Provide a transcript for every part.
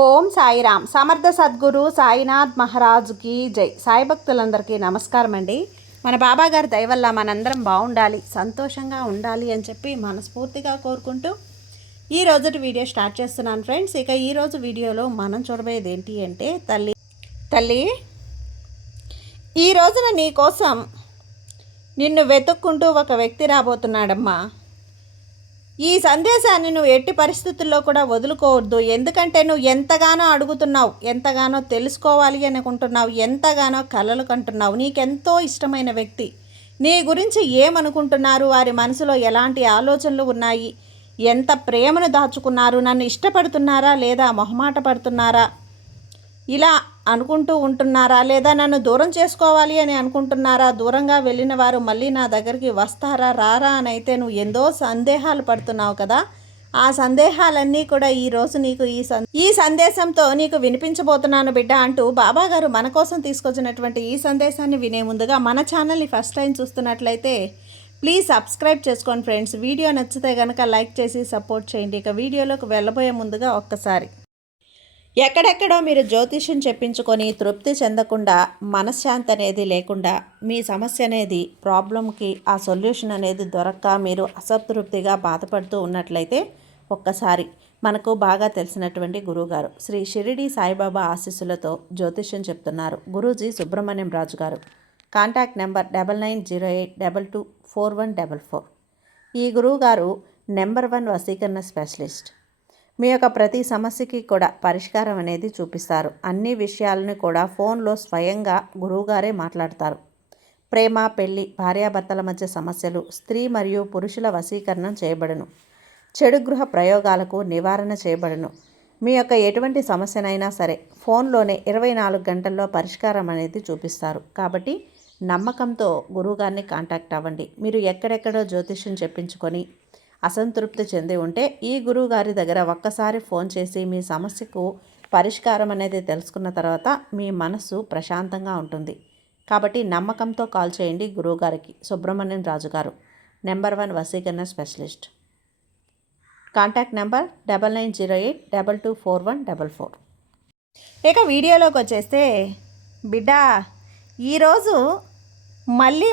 ఓం సాయిరామ్. సమర్థ సద్గురు సాయినాథ్ మహారాజుకి జై. సాయి భక్తులందరికీ నమస్కారం అండి. మన బాబాగారి దయ వల్ల మనందరం బాగుండాలి, సంతోషంగా ఉండాలి అని చెప్పి మనస్ఫూర్తిగా కోరుకుంటూ ఈ రోజుటి వీడియో స్టార్ట్ చేస్తున్నాను ఫ్రెండ్స్. ఇక ఈరోజు వీడియోలో మనం చూడబోయేది ఏంటి అంటే, తల్లి ఈ రోజున నీ కోసం నిన్ను వెతుక్కుంటూ ఒక వ్యక్తి రాబోతున్నాడమ్మా. ఈ సందేశాన్ని నువ్వు ఎట్టి పరిస్థితుల్లో కూడా వదులుకోవద్దు. ఎందుకంటే నువ్వు ఎంతగానో అడుగుతున్నావు, ఎంతగానో తెలుసుకోవాలి అనుకుంటున్నావు, ఎంతగానో కలలు కంటున్నావు. నీకెంతో ఇష్టమైన వ్యక్తి నీ గురించి ఏమనుకుంటున్నారు, వారి మనసులో ఎలాంటి ఆలోచనలు ఉన్నాయి, ఎంత ప్రేమను దాచుకున్నారు, నన్ను ఇష్టపడుతున్నారా లేదా మొహమాట పడుతున్నారా, ఇలా అనుకుంటూ ఉంటున్నారా, లేదా నన్ను దూరం చేసుకోవాలి అని అనుకుంటున్నారా, దూరంగా వెళ్ళిన వారు మళ్ళీ నా దగ్గరికి వస్తారా రారా అని అయితే నువ్వు ఎంతో సందేహాలు పడుతున్నావు కదా. ఆ సందేహాలన్నీ కూడా ఈరోజు నీకు ఈ సందేశంతో నీకు వినిపించబోతున్నాను బిడ్డ అంటూ బాబాగారు మన కోసం తీసుకొచ్చినటువంటి ఈ సందేశాన్ని వినే ముందుగా మన ఛానల్ని ఫస్ట్ టైం చూస్తున్నట్లయితే ప్లీజ్ సబ్స్క్రైబ్ చేసుకోండి ఫ్రెండ్స్. వీడియో నచ్చితే కనుక లైక్ చేసి సపోర్ట్ చేయండి. ఇక వీడియోలోకి వెళ్ళబోయే ముందుగా ఒక్కసారి, ఎక్కడెక్కడో మీరు జ్యోతిష్యం చెప్పించుకొని తృప్తి చెందకుండా, మనశ్శాంతి అనేది లేకుండా, మీ సమస్య అనేది ప్రాబ్లంకి ఆ సొల్యూషన్ అనేది దొరక్క మీరు అసంతృప్తిగా బాధపడుతూ ఉన్నట్లయితే ఒక్కసారి మనకు బాగా తెలిసినటువంటి గురువుగారు శ్రీ షిరిడి సాయిబాబా ఆశీస్సులతో జ్యోతిష్యం చెప్తున్నారు గురూజీ సుబ్రహ్మణ్యం రాజు గారు. Contact number 9908224144. ఈ గురువుగారు నెంబర్ 1 వశీకరణ స్పెషలిస్ట్. మీ యొక్క ప్రతి సమస్యకి కూడా పరిష్కారం అనేది చూపిస్తారు. అన్ని విషయాలను కూడా ఫోన్లో స్వయంగా గురువుగారే మాట్లాడతారు. ప్రేమ, పెళ్లి, భార్యాభర్తల మధ్య సమస్యలు, స్త్రీ మరియు పురుషుల వశీకరణం చేయబడును. చెడు గృహ ప్రయోగాలకు నివారణ చేయబడును. మీ యొక్క ఎటువంటి సమస్యనైనా సరే ఫోన్లోనే 24 గంటల్లో పరిష్కారం అనేది చూపిస్తారు. కాబట్టి నమ్మకంతో గురువుగారిని కాంటాక్ట్ అవ్వండి. మీరు ఎక్కడెక్కడో జ్యోతిష్యం చెప్పించుకొని అసంతృప్తి చెంది ఉంటే ఈ గురువుగారి దగ్గర ఒక్కసారి ఫోన్ చేసి మీ సమస్యకు పరిష్కారం అనేది తెలుసుకున్న తర్వాత మీ మనసు ప్రశాంతంగా ఉంటుంది. కాబట్టి నమ్మకంతో కాల్ చేయండి గురువుగారికి. సుబ్రహ్మణ్యం రాజు గారు, నెంబర్ 1 వశీకరణ స్పెషలిస్ట్. Contact number 9908224144. ఇక వీడియోలోకి వచ్చేస్తే, బిడ్డ ఈరోజు మళ్ళీ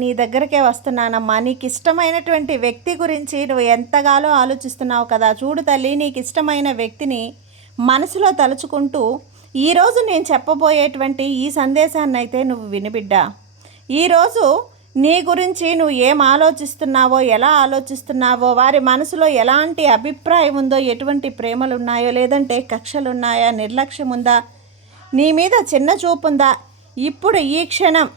నీ దగ్గరకే వస్తున్నానమ్మా. నీకు ఇష్టమైనటువంటి వ్యక్తి గురించి నువ్వు ఎంతగానో ఆలోచిస్తున్నావు కదా. చూడు తల్లి, నీకు ఇష్టమైన వ్యక్తిని మనసులో తలుచుకుంటూ ఈరోజు నేను చెప్పబోయేటువంటి ఈ సందేశాన్ని అయితే నువ్వు వినిబిడ్డా. ఈరోజు నీ గురించి నువ్వు ఏం ఆలోచిస్తున్నావో, ఎలా ఆలోచిస్తున్నావో, వారి మనసులో ఎలాంటి అభిప్రాయం ఉందో, ఎటువంటి ప్రేమలు ఉన్నాయో, లేదంటే కక్షలు ఉన్నాయా, నిర్లక్ష్యం ఉందా, నీ మీద చిన్న చూపు ఉందా, ఇప్పుడు ఈ క్షణం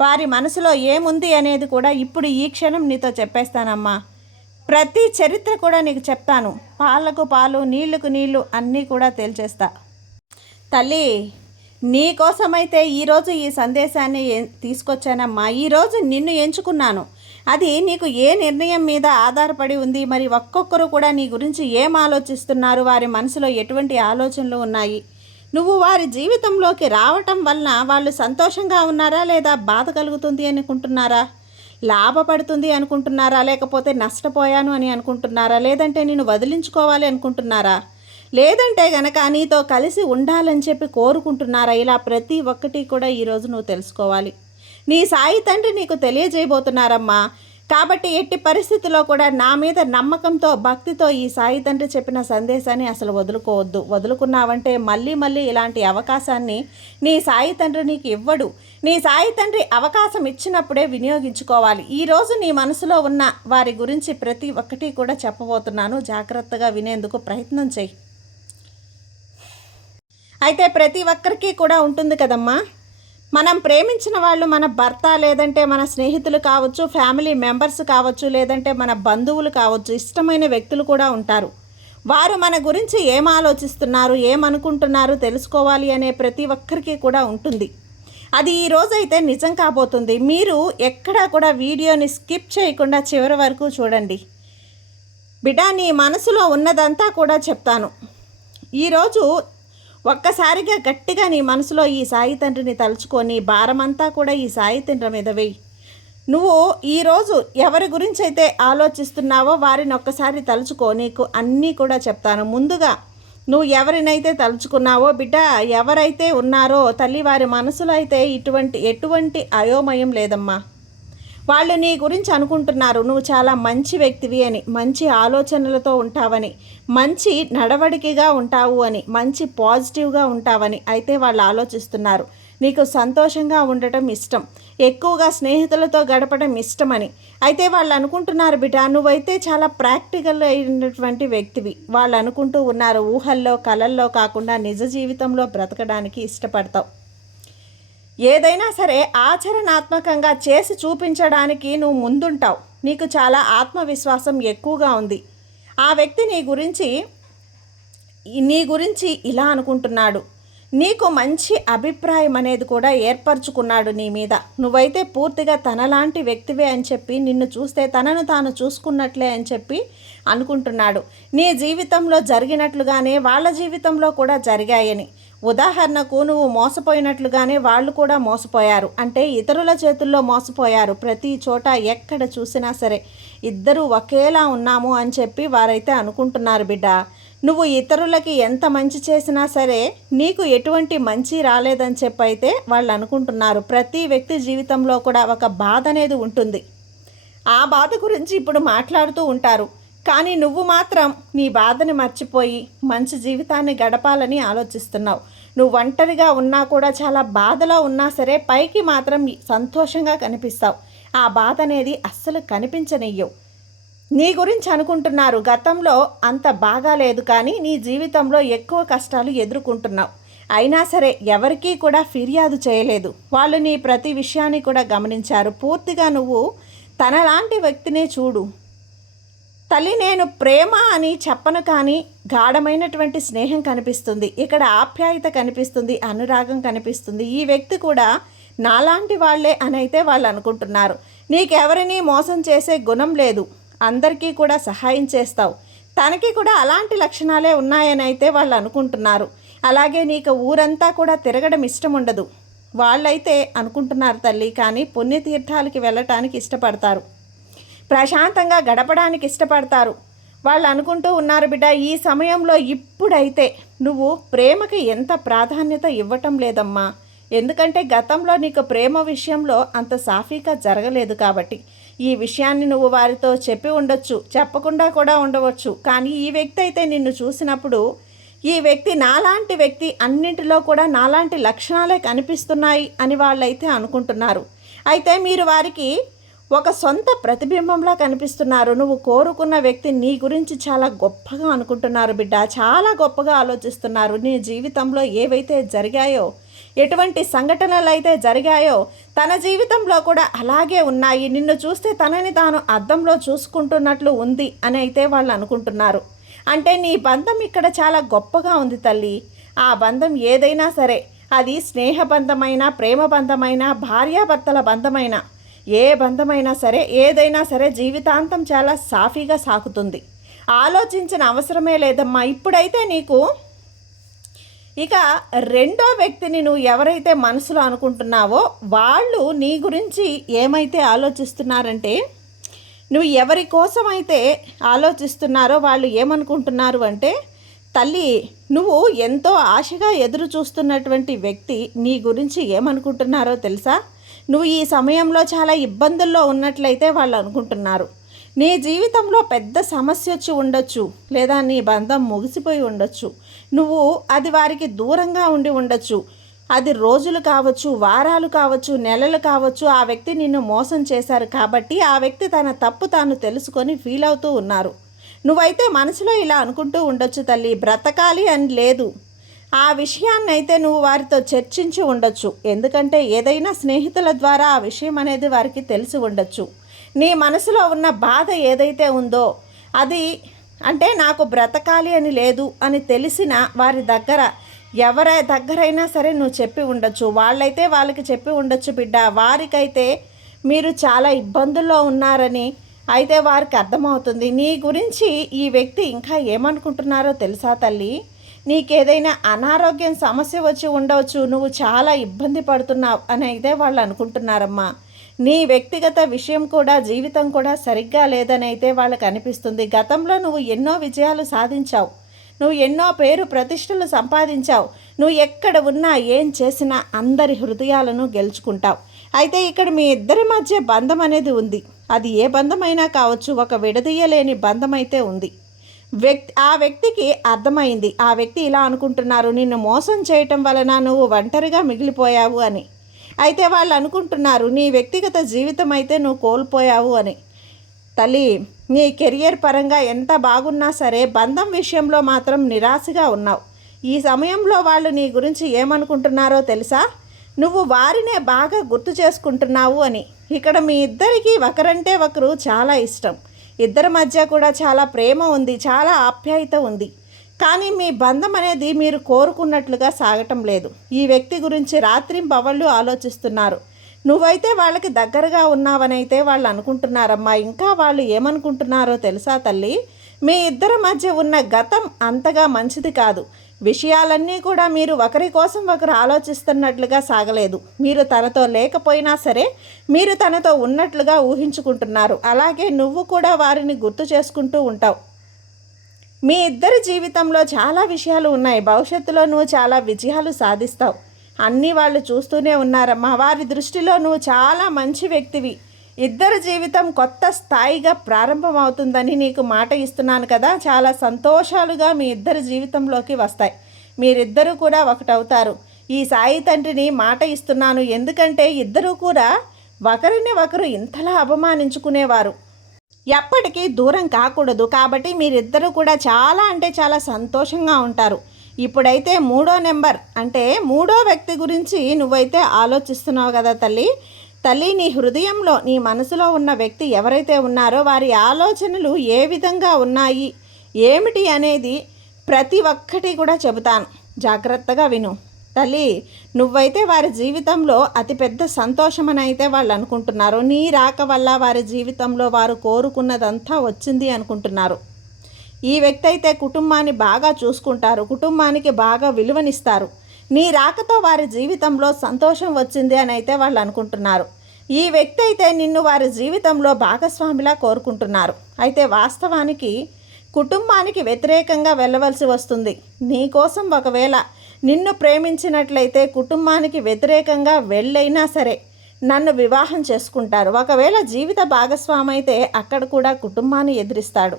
వారి మనసులో ఏముంది అనేది కూడా ఇప్పుడు ఈ క్షణం నీతో చెప్పేస్తానమ్మా. ప్రతి చరిత్ర కూడా నీకు చెప్తాను. పాలకు పాలు, నీళ్లకు నీళ్లు అన్నీ కూడా తేల్చేస్తా. తల్లి, నీ కోసమైతే ఈరోజు ఈ సందేశాన్ని తీసుకొచ్చానమ్మా. ఈరోజు నిన్ను ఎంచుకున్నాను. అది నీకు ఏ నిర్ణయం మీద ఆధారపడి ఉంది. మరి ఒక్కొక్కరు కూడా నీ గురించి ఏం ఆలోచిస్తున్నారు, వారి మనసులో ఎటువంటి ఆలోచనలు ఉన్నాయి, నువ్వు వారి జీవితంలోకి రావటం వలన వాళ్ళు సంతోషంగా ఉన్నారా, లేదా బాధ కలుగుతుంది అనుకుంటున్నారా, లాభపడుతుంది అనుకుంటున్నారా, లేకపోతే నష్టపోయాను అని అనుకుంటున్నారా, లేదంటే నేను వదిలించుకోవాలి అనుకుంటున్నారా, లేదంటే గనక నీతో కలిసి ఉండాలని చెప్పి కోరుకుంటున్నారా, ఇలా ప్రతి ఒక్కటి కూడా ఈరోజు నువ్వు తెలుసుకోవాలి. నీ సాయి తండ్రి నీకు తెలియజేయబోతున్నారమ్మా. కాబట్టి ఎట్టి పరిస్థితుల్లో కూడా నా మీద నమ్మకంతో, భక్తితో ఈ సాయి తండ్రి చెప్పిన సందేశాన్ని అసలు వదులుకోవద్దు. వదులుకున్నావంటే మళ్ళీ ఇలాంటి అవకాశాన్ని నీ సాయి తండ్రి నీకు ఇవ్వడు. నీ సాయి తండ్రి అవకాశం ఇచ్చినప్పుడే వినియోగించుకోవాలి. ఈరోజు నీ మనసులో ఉన్న వారి గురించి ప్రతి ఒక్కటి కూడా చెప్పబోతున్నాను. జాగ్రత్తగా వినేందుకు ప్రయత్నం చేయి. అయితే ప్రతి ఒక్కరికి కూడా ఉంటుంది కదమ్మా, మనం ప్రేమించిన వాళ్ళు మన భర్త, లేదంటే మన స్నేహితులు కావచ్చు, ఫ్యామిలీ మెంబర్స్ కావచ్చు, లేదంటే మన బంధువులు కావచ్చు, ఇష్టమైన వ్యక్తులు కూడా ఉంటారు. వారు మన గురించి ఏం ఆలోచిస్తున్నారు, ఏమనుకుంటున్నారు తెలుసుకోవాలి అనే ప్రతి ఒక్కరికి కూడా ఉంటుంది. అది ఈరోజైతే నిజం కాబోతుంది. మీరు ఎక్కడా కూడా వీడియోని స్కిప్ చేయకుండా చివరి వరకు చూడండి. బిడ్డ, నీ మనసులో ఉన్నదంతా కూడా చెప్తాను. ఈరోజు ఒక్కసారిగా గట్టిగా నీ మనసులో ఈ సాయి తండ్రిని తలుచుకొని భారమంతా కూడా ఈ సాయి తండ్రి మీద వేయి. నువ్వు ఈరోజు ఎవరి గురించి అయితే ఆలోచిస్తున్నావో వారిని ఒక్కసారి తలుచుకో. నీకు అన్నీ కూడా చెప్తాను. ముందుగా నువ్వు ఎవరినైతే తలుచుకున్నావో బిడ్డ, ఎవరైతే ఉన్నారో తల్లి, వారి మనసులో అయితే ఎటువంటి అయోమయం లేదమ్మా. వాళ్ళు నీ గురించి అనుకుంటున్నారు నువ్వు చాలా మంచి వ్యక్తివి అని, మంచి ఆలోచనలతో ఉంటావని, మంచి నడవడికగా ఉంటావు అని, మంచి పాజిటివ్గా ఉంటావని అయితే వాళ్ళు ఆలోచిస్తున్నారు. నీకు సంతోషంగా ఉండటం ఇష్టం, ఎక్కువగా స్నేహితులతో గడపడం ఇష్టమని అయితే వాళ్ళు అనుకుంటున్నారు బిడ్డ. నువ్వైతే చాలా ప్రాక్టికల్ అయినటువంటి వ్యక్తివి. వాళ్ళు అనుకుంటూ ఉన్నారు ఊహల్లో కలల్లో కాకుండా నిజ జీవితంలో బ్రతకడానికి ఇష్టపడతావు. ఏదైనా సరే ఆచరణాత్మకంగా చేసి చూపించడానికి నువ్వు ముందుంటావు. నీకు చాలా ఆత్మవిశ్వాసం ఎక్కువగా ఉంది. ఆ వ్యక్తి నీ గురించి ఇలా అనుకుంటున్నాడు. నీకు మంచి అభిప్రాయం అనేది కూడా ఏర్పరచుకున్నాడు నీ మీద. నువ్వైతే పూర్తిగా తనలాంటి వ్యక్తివే అని చెప్పి, నిన్ను చూస్తే తనను తాను చూసుకున్నట్లే అని చెప్పి అనుకుంటున్నాడు. నీ జీవితంలో జరిగినట్లుగానే వాళ్ళ జీవితంలో కూడా జరిగాయని, ఉదాహరణకు నువ్వు మోసపోయినట్లుగానే వాళ్ళు కూడా మోసపోయారు. అంటే ఇతరుల చేతుల్లో మోసపోయారు. ప్రతి చోట ఎక్కడ చూసినా సరే ఇద్దరూ ఒకేలా ఉన్నాము అని చెప్పి వారైతే అనుకుంటున్నారు బిడ్డ. నువ్వు ఇతరులకి ఎంత మంచి చేసినా సరే నీకు ఎటువంటి మంచి రాలేదని చెప్పి అయితే వాళ్ళు అనుకుంటున్నారు. ప్రతి వ్యక్తి జీవితంలో కూడా ఒక బాధ అనేది ఉంటుంది. ఆ బాధ గురించి ఇప్పుడు మాట్లాడుతూ ఉంటారు. కానీ నువ్వు మాత్రం నీ బాధని మర్చిపోయి మంచి జీవితాన్ని గడపాలని ఆలోచిస్తున్నావు. నువ్వు ఒంటరిగా ఉన్నా కూడా, చాలా బాధలో ఉన్నా సరే పైకి మాత్రం సంతోషంగా కనిపిస్తావు. ఆ బాధ అనేది అస్సలు కనిపించనియ్యవు. నీ గురించి అనుకుంటున్నారు గతంలో అంత బాగాలేదు, కానీ నీ జీవితంలో ఎక్కువ కష్టాలు ఎదుర్కొంటున్నావు. అయినా సరే ఎవరికీ కూడా ఫిర్యాదు చేయలేదు. వాళ్ళు నీ ప్రతి విషయాన్ని కూడా గమనించారు. పూర్తిగా నువ్వు తనలాంటి వ్యక్తినే చూడు తల్లి. నేను ప్రేమ అని చెప్పను, కానీ గాఢమైనటువంటి స్నేహం కనిపిస్తుంది ఇక్కడ, ఆప్యాయత కనిపిస్తుంది, అనురాగం కనిపిస్తుంది. ఈ వ్యక్తి కూడా నాలాంటి వాళ్ళే అని అయితే వాళ్ళు అనుకుంటున్నారు. నీకెవరిని మోసం చేసే గుణం లేదు, అందరికీ కూడా సహాయం చేస్తావు. తనకి కూడా అలాంటి లక్షణాలే ఉన్నాయని అయితే వాళ్ళు అనుకుంటున్నారు. అలాగే నీకు ఊరంతా కూడా తిరగడం ఇష్టం ఉండదు. వాళ్ళైతే అనుకుంటున్నారు తల్లి, కానీ పుణ్యతీర్థాలకి వెళ్ళటానికి ఇష్టపడతారు, ప్రశాంతంగా గడపడానికి ఇష్టపడతారు. వాళ్ళు అనుకుంటూ ఉన్నారు బిడ్డ, ఈ సమయంలో ఇప్పుడైతే నువ్వు ప్రేమకి ఎంత ప్రాధాన్యత ఇవ్వటం లేదమ్మా. ఎందుకంటే గతంలో నీకు ప్రేమ విషయంలో అంత సాఫీగా జరగలేదు కాబట్టి ఈ విషయాన్ని నువ్వు వారితో చెప్పి ఉండొచ్చు, చెప్పకుండా కూడా ఉండవచ్చు. కానీ ఈ వ్యక్తి అయితే నిన్ను చూసినప్పుడు, ఈ వ్యక్తి నాలాంటి వ్యక్తి, అన్నింటిలో కూడా నాలాంటి లక్షణాలే కనిపిస్తున్నాయి అని వాళ్ళైతే అనుకుంటున్నారు. అయితే మీరు వారికి ఒక సొంత ప్రతిబింబంలా కనిపిస్తున్నారు. నువ్వు కోరుకున్న వ్యక్తి నీ గురించి చాలా గొప్పగా అనుకుంటున్నారు బిడ్డ, చాలా గొప్పగా ఆలోచిస్తున్నారు. నీ జీవితంలో ఏవైతే జరిగాయో, ఎటువంటి సంఘటనలు అయితే జరిగాయో తన జీవితంలో కూడా అలాగే ఉన్నాయి. నిన్ను చూస్తే తనని తాను అద్దంలో చూసుకుంటున్నట్లు ఉంది అని అయితే వాళ్ళు అనుకుంటున్నారు. అంటే నీ బంధం ఇక్కడ చాలా గొప్పగా ఉంది తల్లి. ఆ బంధం ఏదైనా సరే, అది స్నేహబంధమైన, ప్రేమ బంధమైన, భార్యాభర్తల బంధమైన, ఏ బంధమైనా సరే, ఏదైనా సరే జీవితాంతం చాలా సాఫీగా సాగుతుంది. ఆలోచించిన అవసరమే లేదమ్మా. ఇప్పుడైతే నీకు ఇక రెండో వ్యక్తిని నువ్వు ఎవరైతే మనసులో అనుకుంటున్నావో వాళ్ళు నీ గురించి ఏమైతే ఆలోచిస్తున్నారంటే, నువ్వు ఎవరి కోసం అయితే ఆలోచిస్తున్నారో వాళ్ళు ఏమనుకుంటున్నారు అంటే, తల్లి నువ్వు ఎంతో ఆశగా ఎదురు చూస్తున్నటువంటి వ్యక్తి నీ గురించి ఏమనుకుంటున్నారో తెలుసా? నువ్వు ఈ సమయంలో చాలా ఇబ్బందుల్లో ఉన్నట్లయితే వాళ్ళు అనుకుంటున్నారు. నీ జీవితంలో పెద్ద సమస్య వచ్చి ఉండొచ్చు, లేదా నీ బంధం ముగిసిపోయి ఉండొచ్చు. నువ్వు అది వారికి దూరంగా ఉండి ఉండొచ్చు. అది రోజులు కావచ్చు, వారాలు కావచ్చు, నెలలు కావచ్చు. ఆ వ్యక్తి నిన్ను మోసం చేశారు కాబట్టి ఆ వ్యక్తి తన తప్పు తాను తెలుసుకొని ఫీల్ అవుతూ ఉన్నారు. నువ్వైతే మనసులో ఇలా అనుకుంటూ ఉండొచ్చు తల్లి, బ్రతకాలి అని లేదు. ఆ విషయాన్ని అయితే నువ్వు వారితో చర్చించి ఉండొచ్చు. ఎందుకంటే ఏదైనా స్నేహితుల ద్వారా ఆ విషయం అనేది వారికి తెలిసి ఉండొచ్చు. నీ మనసులో ఉన్న బాధ ఏదైతే ఉందో అది, అంటే నాకు బ్రతకాలి అని లేదు అని తెలిసిన వారి దగ్గర, ఎవరి దగ్గరైనా సరే నువ్వు చెప్పి ఉండొచ్చు. వాళ్ళైతే వాళ్ళకి చెప్పి ఉండొచ్చు బిడ్డ. వారికైతే మీరు చాలా ఇబ్బందుల్లో ఉన్నారని అయితే వారికి అర్థమవుతుంది. నీ గురించి ఈ వ్యక్తి ఇంకా ఏమనుకుంటున్నారో తెలుసా తల్లి? నీకేదైనా అనారోగ్యం సమస్య వచ్చి ఉండవచ్చు, నువ్వు చాలా ఇబ్బంది పడుతున్నావు అని అయితే వాళ్ళు అనుకుంటున్నారమ్మా. నీ వ్యక్తిగత విషయం కూడా, జీవితం కూడా సరిగ్గా లేదని అయితే వాళ్ళకి అనిపిస్తుంది. గతంలో నువ్వు ఎన్నో విజయాలు సాధించావు. నువ్వు ఎన్నో పేరు ప్రతిష్టలు సంపాదించావు. నువ్వు ఎక్కడ ఉన్నా ఏం చేసినా అందరి హృదయాలను గెలుచుకుంటావు. అయితే ఇక్కడ మీ ఇద్దరి మధ్య బంధం అనేది ఉంది. అది ఏ బంధమైనా కావచ్చు, ఒక విడదీయలేని బంధం అయితే ఉంది. ఆ వ్యక్తికి అర్థమైంది. ఆ వ్యక్తి ఇలా అనుకుంటున్నారు, నిన్ను మోసం చేయటం వలన నువ్వు ఒంటరిగా మిగిలిపోయావు అని. అయితే వాళ్ళు అనుకుంటున్నారు నీ వ్యక్తిగత జీవితం అయితే నువ్వు కోల్పోయావు అని. తల్లి, నీ కెరియర్ పరంగా ఎంత బాగున్నా సరే బంధం విషయంలో మాత్రం నిరాశగా ఉన్నావు. ఈ సమయంలో వాళ్ళు నీ గురించి ఏమనుకుంటున్నారో తెలుసా? నువ్వు వారినే బాగా గుర్తు చేసుకుంటున్నావు అని. ఇక్కడ మీ ఇద్దరికీ ఒకరంటే ఒకరు చాలా ఇష్టం. ఇద్దరి మధ్య కూడా చాలా ప్రేమ ఉంది, చాలా ఆప్యాయత ఉంది. కానీ మీ బంధం అనేది మీరు కోరుకున్నట్లుగా సాగటం లేదు. ఈ వ్యక్తి గురించి రాత్రింబవళ్ళు ఆలోచిస్తున్నారు. నువ్వైతే వాళ్ళకి దగ్గరగా ఉన్నావనైతే వాళ్ళు అనుకుంటున్నారమ్మా. ఇంకా వాళ్ళు ఏమనుకుంటున్నారో తెలుసా తల్లి? మీ ఇద్దరి మధ్య ఉన్న గతం అంతగా మంచిది కాదు. విషయాలన్నీ కూడా మీరు ఒకరి కోసం ఒకరు ఆలోచిస్తున్నట్లుగా సాగలేదు. మీరు తనతో లేకపోయినా సరే మీరు తనతో ఉన్నట్లుగా ఊహించుకుంటున్నారు. అలాగే నువ్వు కూడా వారిని గుర్తు చేసుకుంటూ ఉంటావు. మీ ఇద్దరి జీవితంలో చాలా విషయాలు ఉన్నాయి. భవిష్యత్తులో నువ్వు చాలా విజయాలు సాధిస్తావు. అన్నీ వాళ్ళు చూస్తూనే ఉన్నారమ్మా. వారి దృష్టిలో నువ్వు చాలా మంచి వ్యక్తివి. ఇద్దరి జీవితం కొత్త స్థాయిగా ప్రారంభమవుతుందని నీకు మాట ఇస్తున్నాను కదా. చాలా సంతోషాలుగా మీ ఇద్దరి జీవితంలోకి వస్తాయి. మీరిద్దరూ కూడా ఒకటవుతారు. ఈ సాయి తండ్రిని మాట ఇస్తున్నాను. ఎందుకంటే ఇద్దరూ కూడా ఒకరిని ఒకరు ఇంతలా అవమానించుకునేవారు. ఎప్పటికీ దూరం కాకూడదు. కాబట్టి మీరిద్దరూ కూడా చాలా అంటే చాలా సంతోషంగా ఉంటారు. ఇప్పుడైతే మూడో నెంబర్ అంటే మూడో వ్యక్తి గురించి నువ్వైతే ఆలోచిస్తున్నావు కదా తల్లి. నీ హృదయంలో నీ మనసులో ఉన్న వ్యక్తి ఎవరైతే ఉన్నారో వారి ఆలోచనలు ఏ విధంగా ఉన్నాయి ఏమిటి అనేది ప్రతి ఒక్కటి కూడా చెబుతాను. జాగ్రత్తగా విను తల్లి. నువ్వైతే వారి జీవితంలో అతిపెద్ద సంతోషమని అయితే వాళ్ళు అనుకుంటున్నారు. నీ రాక వల్ల వారి జీవితంలో వారు కోరుకున్నదంతా వచ్చింది అనుకుంటున్నారు. ఈ వ్యక్తి అయితే కుటుంబాన్ని బాగా చూసుకుంటారు, కుటుంబానికి బాగా విలువనిస్తారు. నీ రాకతో వారి జీవితంలో సంతోషం వచ్చింది అని అయితే వాళ్ళు అనుకుంటున్నారు. ఈ వ్యక్తి అయితే నిన్ను వారి జీవితంలో భాగస్వామిలా కోరుకుంటున్నారు. అయితే వాస్తవానికి కుటుంబానికి వ్యతిరేకంగా వెళ్ళవలసి వస్తుంది. నీకోసం ఒకవేళ నిన్ను ప్రేమించినట్లయితే కుటుంబానికి వ్యతిరేకంగా వెళ్ళైనా సరే నన్ను వివాహం చేసుకుంటారు. ఒకవేళ జీవిత భాగస్వామి అయితే అక్కడ కూడా కుటుంబాన్ని ఎదిరిస్తాడు.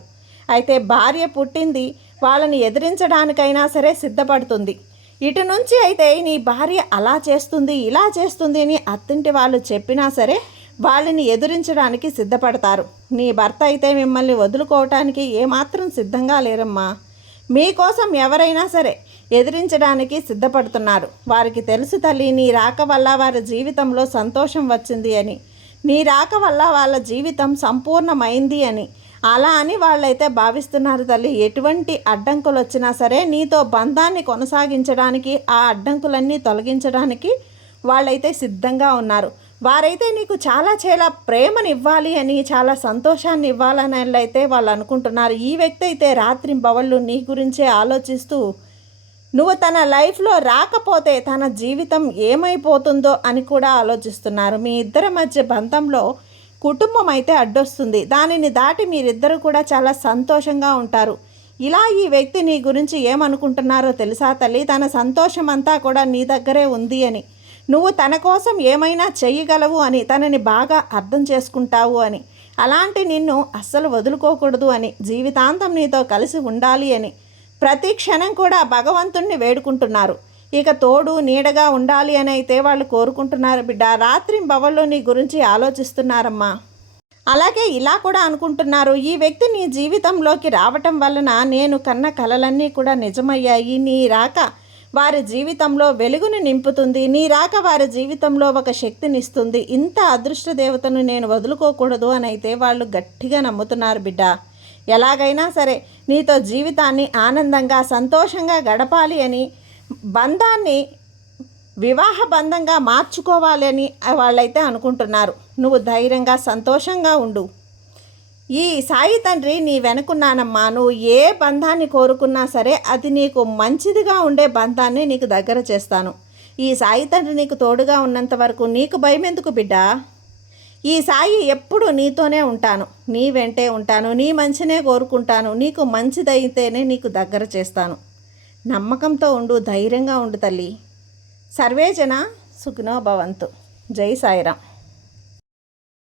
అయితే భార్య పుట్టింది, వాళ్ళని ఎదిరించడానికైనా సరే సిద్ధపడుతుంది. ఇటు నుంచి అయితే నీ భార్య అలా చేస్తుంది ఇలా చేస్తుంది అని అత్తింటి వాళ్ళు చెప్పినా సరే వాళ్ళని ఎదిరించడానికి సిద్ధపడతారు. నీ భర్త అయితే మిమ్మల్ని వదులుకోవటానికి ఏమాత్రం సిద్ధంగా లేరమ్మా. మీకోసం ఎవరైనా సరే ఎదిరించడానికి సిద్ధపడుతున్నారు. వారికి తెలుసు తల్లి, నీ రాక వల్ల వారి జీవితంలో సంతోషం వచ్చింది అని, నీ రాక వల్ల వాళ్ళ జీవితం సంపూర్ణమైంది అని. అలా అని వాళ్ళైతే భావిస్తున్నారు తల్లి. ఎటువంటి అడ్డంకులు వచ్చినా సరే నీతో బంధాన్ని కొనసాగించడానికి, ఆ అడ్డంకులన్నీ తొలగించడానికి వాళ్ళైతే సిద్ధంగా ఉన్నారు. వారైతే నీకు చాలా చాలా ప్రేమని ఇవ్వాలి అని, చాలా సంతోషాన్ని ఇవ్వాలని అయితే వాళ్ళు అనుకుంటున్నారు. ఈ వ్యక్తి అయితే రాత్రింబవళ్ళు నీ గురించే ఆలోచిస్తూ నువ్వు తన లైఫ్లో రాకపోతే తన జీవితం ఏమైపోతుందో అని కూడా ఆలోచిస్తున్నారు. మీ ఇద్దరి మధ్య బంధంలో కుటుంబం అయితే అడ్డొస్తుంది. దానిని దాటి మీరిద్దరూ కూడా చాలా సంతోషంగా ఉంటారు. ఇలా ఈ వ్యక్తి నీ గురించి ఏమనుకుంటున్నారో తెలుసా తల్లి? తన సంతోషం అంతా కూడా నీ దగ్గరే ఉంది అని, నువ్వు తన కోసం ఏమైనా చెయ్యగలవు అని, తనని బాగా అర్థం చేసుకుంటావు అని, అలాంటి నిన్ను అస్సలు వదులుకోకూడదు అని, జీవితాంతం నీతో కలిసి ఉండాలి అని ప్రతి క్షణం కూడా భగవంతుణ్ణి వేడుకుంటున్నారు. ఇక తోడు నీడగా ఉండాలి అని అయితే వాళ్ళు కోరుకుంటున్నారు బిడ్డ. రాత్రింబవళ్ళు నీ గురించి ఆలోచిస్తున్నారమ్మా. అలాగే ఇలా కూడా అనుకుంటున్నారు, ఈ వ్యక్తి నీ జీవితంలోకి రావటం వలన నేను కన్న కలలన్నీ కూడా నిజమయ్యాయి. నీ రాక వారి జీవితంలో వెలుగుని నింపుతుంది. నీ రాక వారి జీవితంలో ఒక శక్తినిస్తుంది. ఇంత అదృష్ట దేవతను నేను వదులుకోకూడదు అని అయితే వాళ్ళు గట్టిగా నమ్ముతున్నారు బిడ్డ. ఎలాగైనా సరే నీతో జీవితాన్ని ఆనందంగా సంతోషంగా గడపాలి అని, బంధాన్ని వివాహ బంధంగా మార్చుకోవాలి అని వాళ్ళైతే అనుకుంటున్నారు. నువ్వు ధైర్యంగా సంతోషంగా ఉండు. ఈ సాయి తండ్రి నీ వెనుకున్నానమ్మా. నువ్వు ఏ బంధాన్ని కోరుకున్నా సరే అది నీకు మంచిదిగా ఉండే బంధాన్ని నీకు దగ్గర చేస్తాను. ఈ సాయి తండ్రి నీకు తోడుగా ఉన్నంత వరకు నీకు భయం ఎందుకు బిడ్డ? ఈ సాయి ఎప్పుడు నీతోనే ఉంటాను, నీ వెంటే ఉంటాను, నీ మంచినే కోరుకుంటాను, నీకు మంచిదైతేనే నీకు దగ్గర చేస్తాను. నమ్మకంతో ఉండు, ధైర్యంగా ఉండు తల్లి. సర్వేజన సుఖినో భవంతు. జై సాయిరాం.